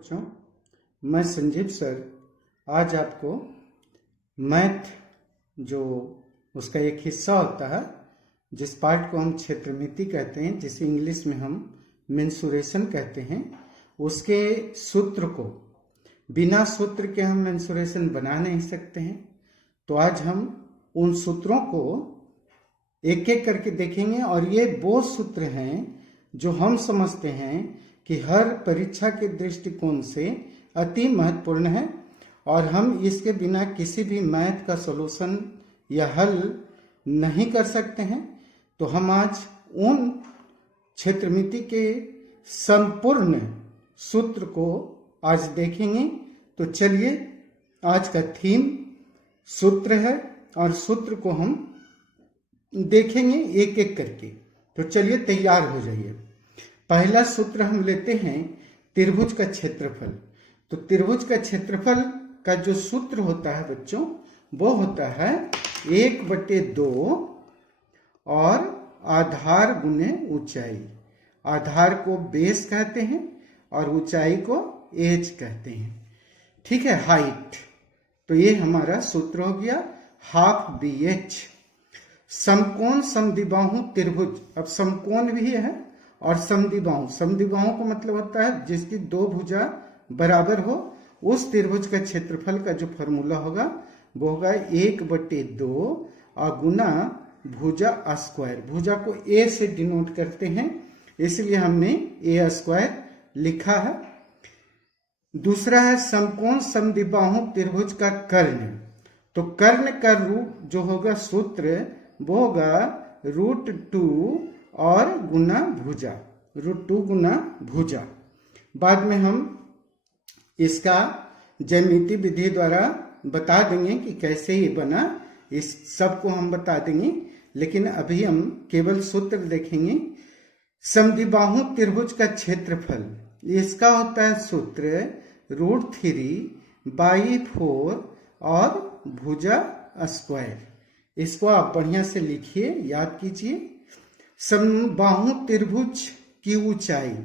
बच्चों, मैं संजीव सर आज आपको मैथ जो उसका एक हिस्सा होता है, जिस पार्ट को हम क्षेत्रमिति कहते हैं, जिसे इंग्लिश में हम मेंसुरेशन कहते हैं, उसके सूत्र को बिना सूत्र के हम मेंसुरेशन बना नहीं सकते हैं। तो आज हम उन सूत्रों को एक एक करके देखेंगे और ये वो सूत्र हैं जो हम समझते हैं कि हर परीक्षा के दृष्टिकोण से अति महत्वपूर्ण है और हम इसके बिना किसी भी मैथ का सॉल्यूशन या हल नहीं कर सकते हैं। तो हम आज उन क्षेत्रमिति के संपूर्ण सूत्र को आज देखेंगे। तो चलिए, आज का थीम सूत्र है और सूत्र को हम देखेंगे एक एक करके। तो चलिए तैयार हो जाइए। पहला सूत्र हम लेते हैं त्रिभुज का क्षेत्रफल। तो त्रिभुज का क्षेत्रफल का जो सूत्र होता है बच्चों, वो होता है 1/2 और आधार गुने ऊंचाई। आधार को बेस कहते हैं और ऊंचाई को एज कहते हैं। ठीक है, हाइट। तो ये हमारा सूत्र हो गया हाफ BH। समकोण समद्विबाहु त्रिभुज। अब समकोण भी है और समद्विबाहु। समद्विबाहु का मतलब होता है जिसकी दो भुजा बराबर हो। उस त्रिभुज का क्षेत्रफल का जो फॉर्मूला होगा वो होगा 1/2 और गुना भुजा स्क्वायर। भुजा को A से डिनोट करते हैं, इसलिए हमने A स्क्वायर लिखा है। दूसरा है समकोण समद्विबाहु त्रिभुज का कर्ण। तो कर्ण का रूप जो होगा सूत्र वो होगा √2 और गुना भुजा, √2 गुना भुजा। बाद में हम इसका ज्यामिति विधि द्वारा बता देंगे कि कैसे ये बना, इस सब को हम बता देंगे। लेकिन अभी हम केवल सूत्र देखेंगे। समद्विबाहु त्रिभुज का क्षेत्रफल, इसका होता है सूत्र √3/4 और भुजा स्क्वायर। इसको आप बढ़िया से लिखिए, याद कीजिए। समबाहु त्रिभुज की ऊंचाई,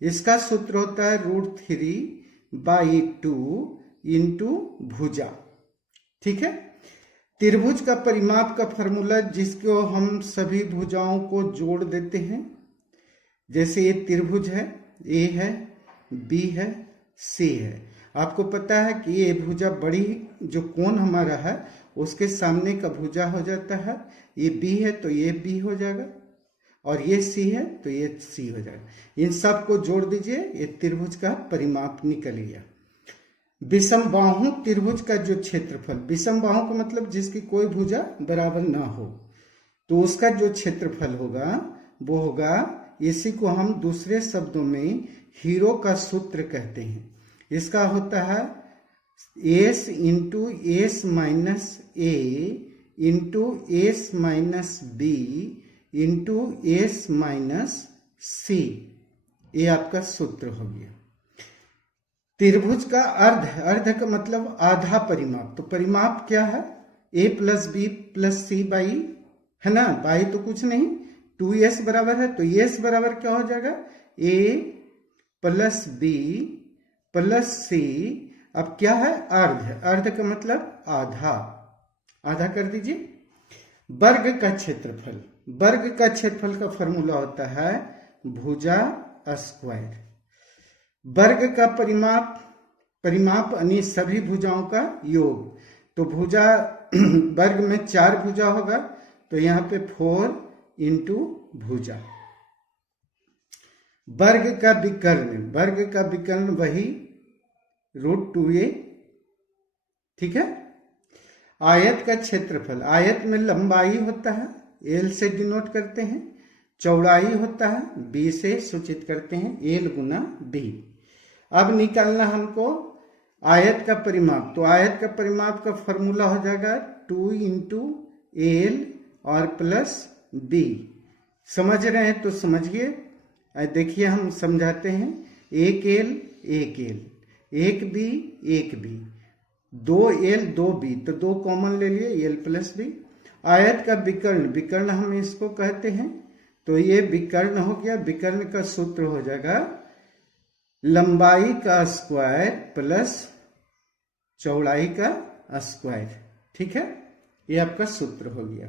इसका सूत्र होता है √3/2 इंटू भुजा। ठीक है। त्रिभुज का परिमाप का फॉर्मूला, जिसको हम सभी भुजाओं को जोड़ देते हैं। जैसे ये त्रिभुज है, A है, B है, C है। आपको पता है कि ये भुजा बड़ी जो कोण हमारा है उसके सामने का भुजा हो जाता है। ये B है तो ये B हो जाएगा और ये C है तो ये C हो जाएगा। इन सब को जोड़ दीजिए, ये त्रिभुज का परिमाप निकल गया। विषमबाहु त्रिभुज का जो क्षेत्रफल, विषमबाहु का मतलब जिसकी कोई भुजा बराबर ना हो, तो उसका जो क्षेत्रफल होगा वो होगा, इसी को हम दूसरे शब्दों में हीरो का सूत्र कहते हैं। इसका होता है S into S minus A into S minus B into S minus C। ये आपका सूत्र हो गया। त्रिभुज का अर्ध, अर्ध का मतलब आधा परिमाप। तो परिमाप क्या है? A + B + C बाई, है ना, बाई तो कुछ नहीं, 2S बराबर है। तो S बराबर क्या हो जाएगा? A + B + C। अब क्या है? अर्ध। अर्ध का मतलब आधा, आधा कर दीजिए। वर्ग का क्षेत्रफल, वर्ग का क्षेत्रफल का फॉर्मूला होता है भुजा स्क्वायर। वर्ग का परिमाप, परिमाप यानी सभी भुजाओं का योग। तो भुजा, वर्ग में 4 भुजा होगा तो यहाँ पे 4 इंटू भुजा। वर्ग का विकर्ण, वर्ग का विकर्ण वही √2a। ठीक है। आयत का क्षेत्रफल, आयत में लंबाई होता है, L से डिनोट करते हैं। चौड़ाई होता है, B से सूचित करते हैं, L गुना B। अब निकालना हमको आयत का परिमाप। तो आयत का परिमाप का फॉर्मूला हो जाएगा 2 इंटू L और प्लस B। समझ रहे हैं तो समझिए। देखिए हम समझाते हैं। 1L 1L, 1B 1B, 2L 2B, तो 2 कॉमन ले लिए, L + B। आयत का विकर्ण, विकर्ण हम इसको कहते हैं। तो ये विकर्ण हो गया। विकर्ण का सूत्र हो जाएगा लंबाई का स्क्वायर प्लस चौड़ाई का स्क्वायर। ठीक है, ये आपका सूत्र हो गया।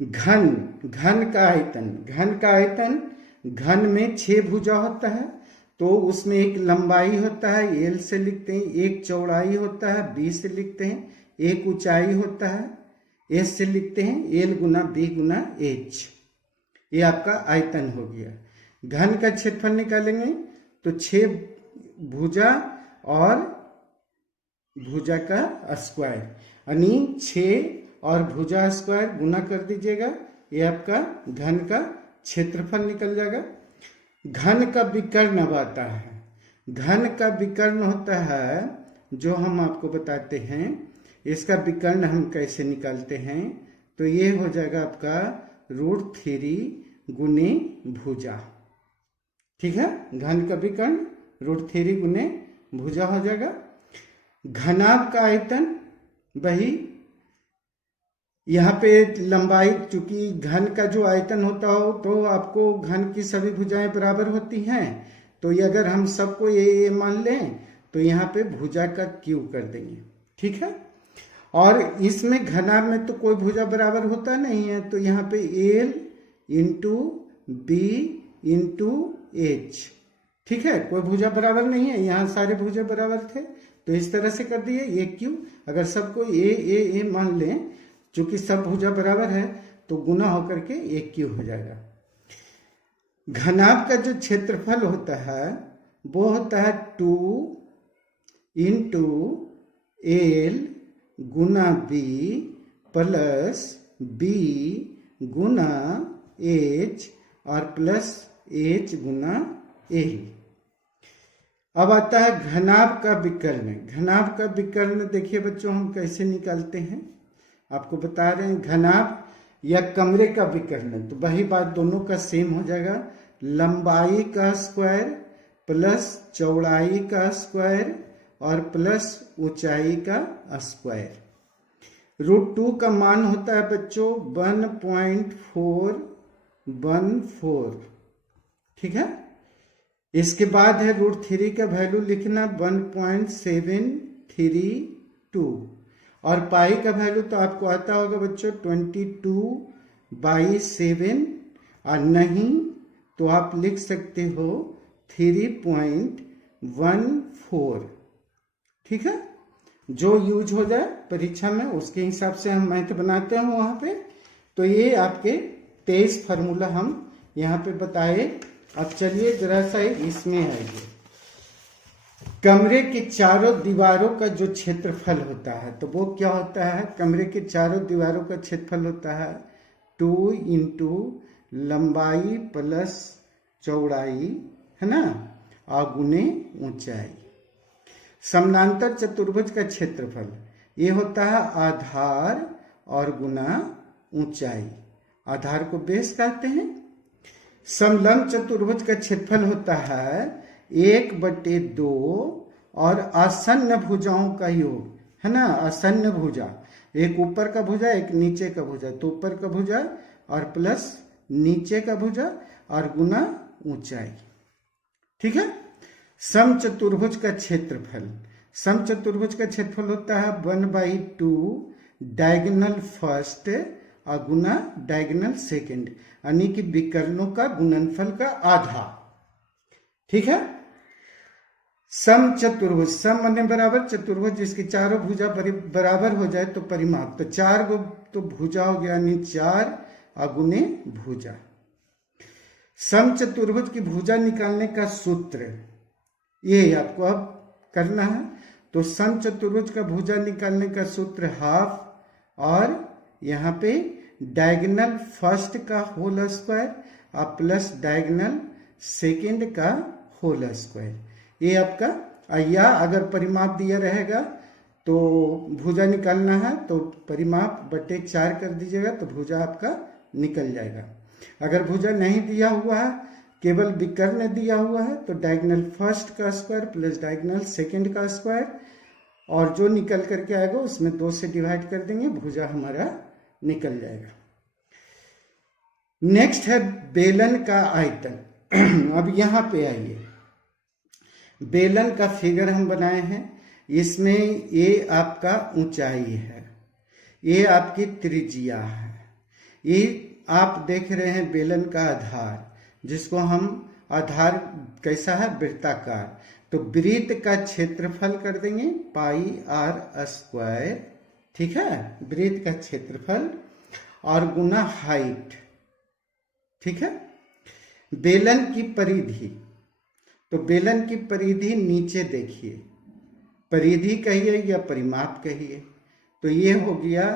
घन, घन का आयतन, घन का आयतन, घन में 6 भुजा होता है, तो उसमें एक लंबाई होता है L से लिखते हैं, एक चौड़ाई होता है B से लिखते हैं, एक ऊंचाई होता है S से लिखते हैं, L गुना B गुना H। ये आपका आयतन हो गया। घन का क्षेत्रफल निकालेंगे तो 6 भुजा और भुजा का स्क्वायर, यानी 6 और भुजा स्क्वायर गुना कर दीजिएगा, ये आपका घन का क्षेत्रफल निकल जाएगा। घन का विकर्ण अब आता है। घन का विकर्ण होता है जो हम आपको बताते हैं, इसका विकर्ण हम कैसे निकालते हैं, तो ये हो जाएगा आपका √3 गुने भुजा। ठीक है, घन का विकर्ण √3 गुने भुजा हो जाएगा। घनाभ का आयतन, वही यहाँ पे लंबाई, चूंकि घन का जो आयतन होता हो तो आपको घन की सभी भुजाएं बराबर होती हैं, तो ये अगर हम सबको ये मान लें तो यहाँ पे भुजा का क्यू कर देंगे। ठीक है, और इसमें घनाभ में तो कोई भुजा बराबर होता नहीं है, तो यहाँ पे L into B into H। ठीक है, कोई भुजा बराबर नहीं है, यहाँ सारे भुजा बराबर थे, तो इस तरह से कर दिए। ये क्यू, अगर सबको ए मान लें, चूंकि सब भुजा बराबर है तो गुना होकर के एक क्यू हो जाएगा। घनाभ का जो क्षेत्रफल होता है वो होता है 2 इंटू L गुना B प्लस B गुना H और प्लस H गुना A। अब आता है घनाभ का विकर्ण। घनाभ का विकर्ण देखिए बच्चों, हम कैसे निकालते हैं, आपको बता रहे हैं। घनाभ या कमरे का विकर्ण, तो वही बात दोनों का सेम हो जाएगा। लंबाई का स्क्वायर प्लस चौड़ाई का स्क्वायर और प्लस ऊंचाई का स्क्वायर। √2 का मान होता है बच्चों 1.414। ठीक है, इसके बाद है √3 का वैल्यू लिखना 1.732, और पाई का वैल्यू तो आपको आता होगा बच्चों 22/7, और नहीं तो आप लिख सकते हो 3.14। ठीक है, जो यूज हो जाए परीक्षा में उसके हिसाब से हम मैथ बनाते हैं वहां पे। तो ये आपके 23 फार्मूला हम यहाँ पे बताए। अब चलिए जरा सा इसमें आइए। कमरे की चारों दीवारों का जो क्षेत्रफल होता है तो वो क्या होता है, कमरे के चारों दीवारों का क्षेत्रफल होता है 2 इंटू लंबाई प्लस चौड़ाई, है ना, और गुने ऊंचाई। समानांतर चतुर्भुज का क्षेत्रफल ये होता है आधार और गुना ऊंचाई। आधार को बेस कहते हैं। समलंब चतुर्भुज का क्षेत्रफल होता है 1/2 और आसन्न भुजाओं का योग, है ना। आसन्न भुजा, एक ऊपर का भुजा एक नीचे का भुजा, तो ऊपर का भुजा और प्लस नीचे का भुजा और गुना ऊंचाई। ठीक है। समचतुर्भुज का क्षेत्रफल, समचतुर्भुज का क्षेत्रफल होता है 1/2 डायगोनल फर्स्ट और गुना डायगोनल सेकंड, यानी कि विकर्णों का गुणनफल का आधा। ठीक है। समचतुर्भुज, सम माने बराबर, चतुर्भुज जिसकी चारों भुजा बराबर हो जाए तो परिमाप, तो 4 गो तो भुजा हो गया, यानी 4 अगुने भुजा। समचतुर्भुज की भुजा निकालने का सूत्र ये आपको अब करना है। तो समचतुर्भुज का भुजा निकालने का सूत्र हाफ, और यहाँ पे डायगोनल फर्स्ट का होल स्क्वायर और प्लस डायगोनल सेकंड का होल स्क्वायर, ये आपका। या अगर परिमाप दिया रहेगा तो भुजा निकालना है तो परिमाप बटे 4 कर दीजिएगा तो भुजा आपका निकल जाएगा। अगर भुजा नहीं दिया हुआ है, केवल विकर्ण दिया हुआ है, तो डायगोनल फर्स्ट का स्क्वायर प्लस डायगोनल सेकंड का स्क्वायर, और जो निकल करके आएगा उसमें 2 से डिवाइड कर देंगे, भुजा हमारा निकल जाएगा। नेक्स्ट है बेलन का आयतन। अब यहां पे आइए, बेलन का फिगर हम बनाए हैं, इसमें ये आपका ऊंचाई है, ये आपकी त्रिज्या है, ये आप देख रहे हैं बेलन का आधार, जिसको हम आधार कैसा है, वृत्ताकार। तो वृत्त का क्षेत्रफल कर देंगे पाई आर स्क्वायर, ठीक है, वृत्त का क्षेत्रफल और गुना हाइट, ठीक है। बेलन की परिधि, तो बेलन की परिधि नीचे देखिए, परिधि कहिए या परिमाप कहिए, तो ये हो गया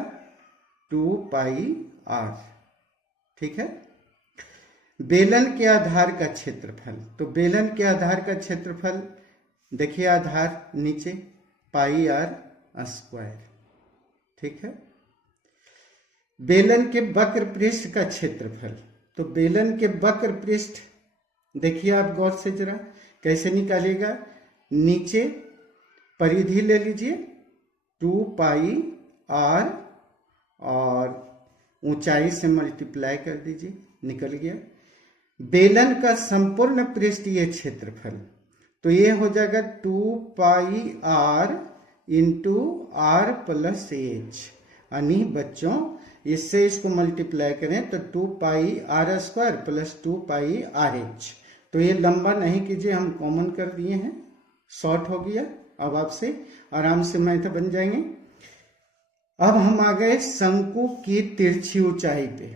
2 पाई आर, ठीक है। बेलन के आधार का क्षेत्रफल, तो बेलन के आधार का क्षेत्रफल देखिए, आधार नीचे पाई आर स्क्वायर, ठीक है। बेलन के वक्र पृष्ठ का क्षेत्रफल, तो बेलन के वक्र पृष्ठ देखिए आप गौर से जरा कैसे निकालिएगा, नीचे परिधि ले लीजिए 2 पाई आर और ऊंचाई से मल्टीप्लाई कर दीजिए, निकल गया। बेलन का संपूर्ण पृष्ठीय क्षेत्रफल, तो ये हो जाएगा 2 pi R into R plus H, यानी बच्चों इससे इसको मल्टीप्लाई करें तो 2 pi R square plus 2 pi R H. तो ये लंबा नहीं कीजिए, हम कॉमन कर दिए हैं, शॉर्ट हो गया। अब आपसे आराम से मैथ बन जाएंगे। अब हम आ गए शंकु की तिरछी ऊंचाई पे,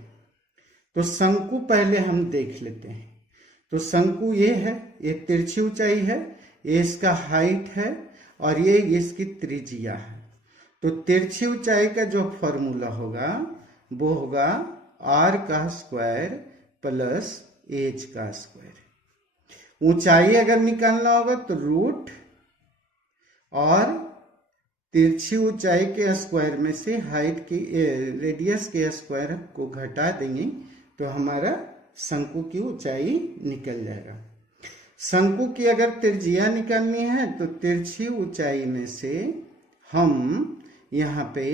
तो शंकु पहले हम देख लेते हैं। तो शंकु ये है, ये तिरछी ऊंचाई है, ये इसका हाइट है और ये इसकी त्रिज्या है। तो तिरछी ऊंचाई का जो फॉर्मूला होगा वो होगा आर का स्क्वायर प्लस एच का स्क्वायर। ऊंचाई अगर निकालना होगा तो रूट और तिरछी ऊंचाई के स्क्वायर में से हाइट की रेडियस के स्क्वायर को घटा देंगे तो हमारा शंकु की ऊंचाई निकल जाएगा। शंकु की अगर त्रिज्या निकालनी है तो तिरछी ऊंचाई में से हम यहाँ पे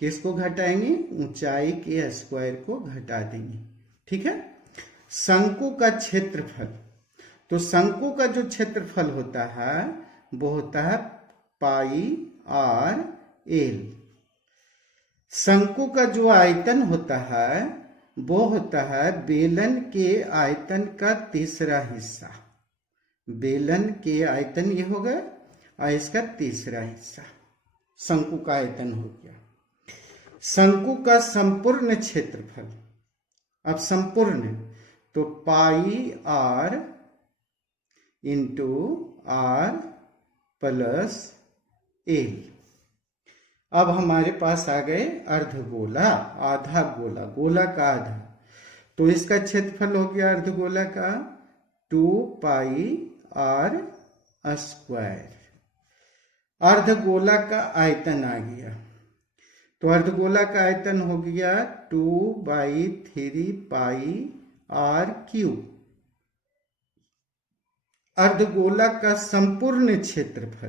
किसको घटाएंगे, ऊंचाई के स्क्वायर को घटा देंगे, ठीक है। शंकु का क्षेत्रफल, तो शंकु का जो क्षेत्रफल होता है वो होता है पाई आर एल। शंकु का जो आयतन होता है वो होता है बेलन के आयतन का तीसरा हिस्सा। बेलन के आयतन ये हो गया और इसका तीसरा हिस्सा शंकु का आयतन हो गया। शंकु का संपूर्ण क्षेत्रफल, अब संपूर्ण तो pi R into R plus L. अब हमारे पास आ गए अर्धगोला, आधा गोला, गोला का आधा, तो इसका क्षेत्रफल हो गया अर्धगोला का 2 पाई आर स्क्वायर। अर्धगोला का आयतन आ गया, तो अर्धगोला का आयतन हो गया 2/3 पाई आर क्यूब। अर्धगोला का संपूर्ण क्षेत्रफल,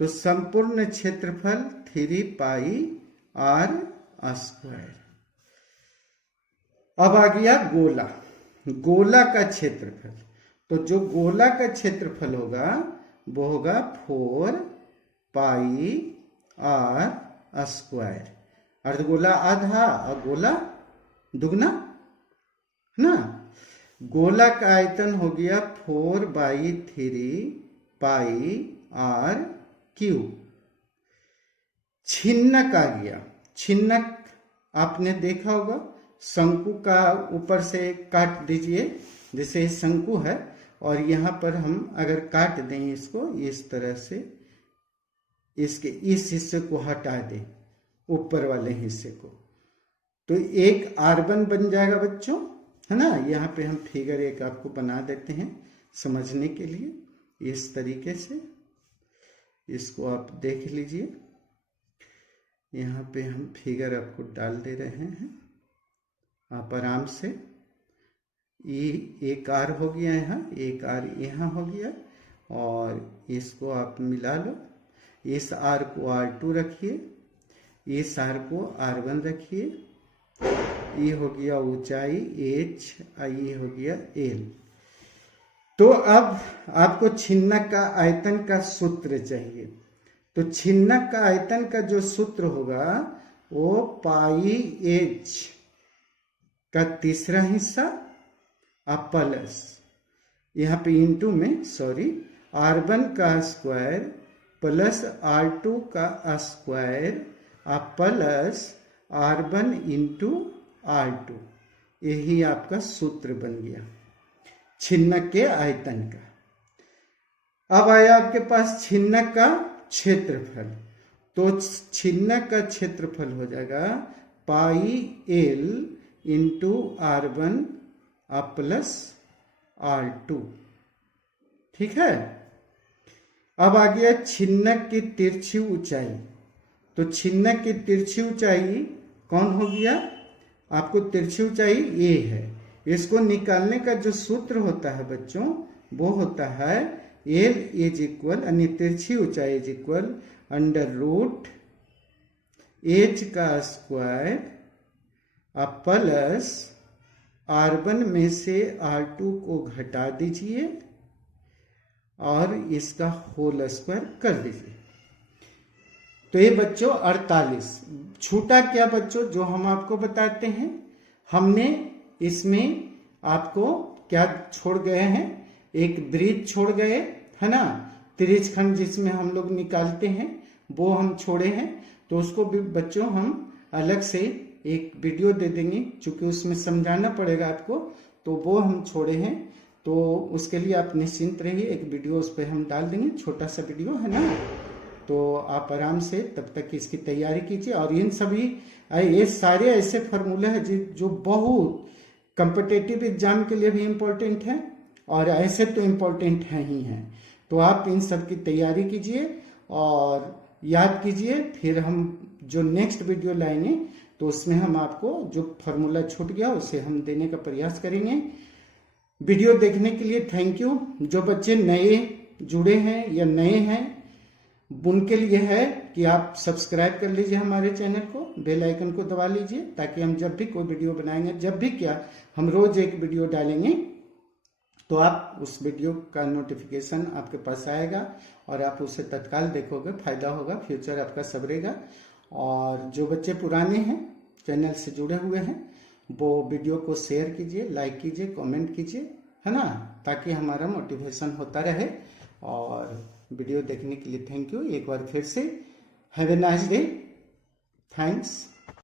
तो संपूर्ण क्षेत्रफल 3 पाई आर स्क्वायर। अब आ गया गोला, गोला का क्षेत्रफल, तो जो गोला का क्षेत्रफल होगा वो होगा 4 पाई आर स्क्वायर। अर्धगोला आधा और गोला दुगना है ना। गोला का आयतन हो गया 4/3 पाई आर क्यूब। छिन्नक आ गया, छिन्नक आपने देखा होगा, शंकु का ऊपर से काट दीजिए, जैसे शंकु है और यहाँ पर हम अगर काट दें इसको इस तरह से, इसके इस हिस्से को हटा दें ऊपर वाले हिस्से को, तो एक R1 बन जाएगा बच्चों, है ना। यहाँ पे हम फिगर एक आपको बना देते हैं समझने के लिए, इस तरीके से इसको आप देख लीजिए। यहाँ पे हम फिगर आपको डाल दे रहे हैं, आप आराम से। ये एक आर हो गया यहाँ, एक आर यहाँ हो गया और इसको आप मिला लो। इस आर को R2 रखिए, इस आर को R1 रखिए। ये हो गया ऊंचाई H, ये हो गया L। तो अब आपको छिन्नक का आयतन का सूत्र चाहिए। तो छिन्नक का आयतन का जो सूत्र होगा वो पाई एच का तीसरा हिस्सा प्लस यहाँ पे इंटू में R1 का स्क्वायर प्लस R2 का square plus R1 into R2, यही आपका सूत्र बन गया छिन्नक के आयतन का। अब आया आपके पास छिन्नक का क्षेत्रफल। तो छिन्नक का क्षेत्रफल हो जाएगा pi L into R1 plus R2, ठीक है। अब आ गया छिन्नक की तिरछी ऊंचाई। तो छिन्नक की तिरछी ऊंचाई कौन हो गया, आपको तिरछी ऊंचाई ए है। इसको निकालने का जो सूत्र होता है बच्चों वो होता है एल इज इक्वल यानी तिरछी ऊंचाई is equal under root H का स्क्वायर प्लस R1 में से R2 को घटा दीजिए और इसका होल स्क्वायर कर दीजिए। तो ये बच्चों 48 छूटा क्या बच्चों, जो हम आपको बताते हैं। हमने इसमें आपको क्या छोड़ गए हैं, एक ब्रिज छोड़ गए है ना, त्रिज्य खंड जिसमें हम लोग निकालते हैं वो हम छोड़े हैं। तो उसको भी बच्चों हम अलग से एक वीडियो दे देंगे, क्योंकि उसमें समझाना पड़ेगा आपको, तो वो हम छोड़े हैं। तो उसके लिए आप निश्चिंत रहिए, एक वीडियो उस पर हम डाल देंगे, छोटा सा वीडियो है ना। तो आप आराम से तब तक इसकी तैयारी कीजिए। और इन सभी ये सारे ऐसे फार्मूले हैं जो बहुत कॉम्पिटिटिव एग्जाम के लिए भी इम्पोर्टेंट है और ऐसे तो इम्पोर्टेंट हैं ही हैं। तो आप इन सब की तैयारी कीजिए और याद कीजिए। फिर हम जो नेक्स्ट वीडियो लाएंगे तो उसमें हम आपको जो फार्मूला छूट गया उसे हम देने का प्रयास करेंगे। वीडियो देखने के लिए थैंक यू। जो बच्चे नए जुड़े हैं या नए हैं उनके लिए है कि आप सब्सक्राइब कर लीजिए हमारे चैनल को, बेल आइकन को दबा लीजिए, ताकि हम जब भी कोई वीडियो बनाएंगे, जब भी क्या हम रोज एक वीडियो डालेंगे तो आप उस वीडियो का नोटिफिकेशन आपके पास आएगा और आप उसे तत्काल देखोगे, फायदा होगा, फ्यूचर आपका संवरेगा। और जो बच्चे पुराने हैं चैनल से जुड़े हुए हैं वो वीडियो को शेयर कीजिए, लाइक कीजिए, कमेंट कीजिए, है ना, ताकि हमारा मोटिवेशन होता रहे। और वीडियो देखने के लिए थैंक यू एक बार फिर से। Have a nice day, thanks.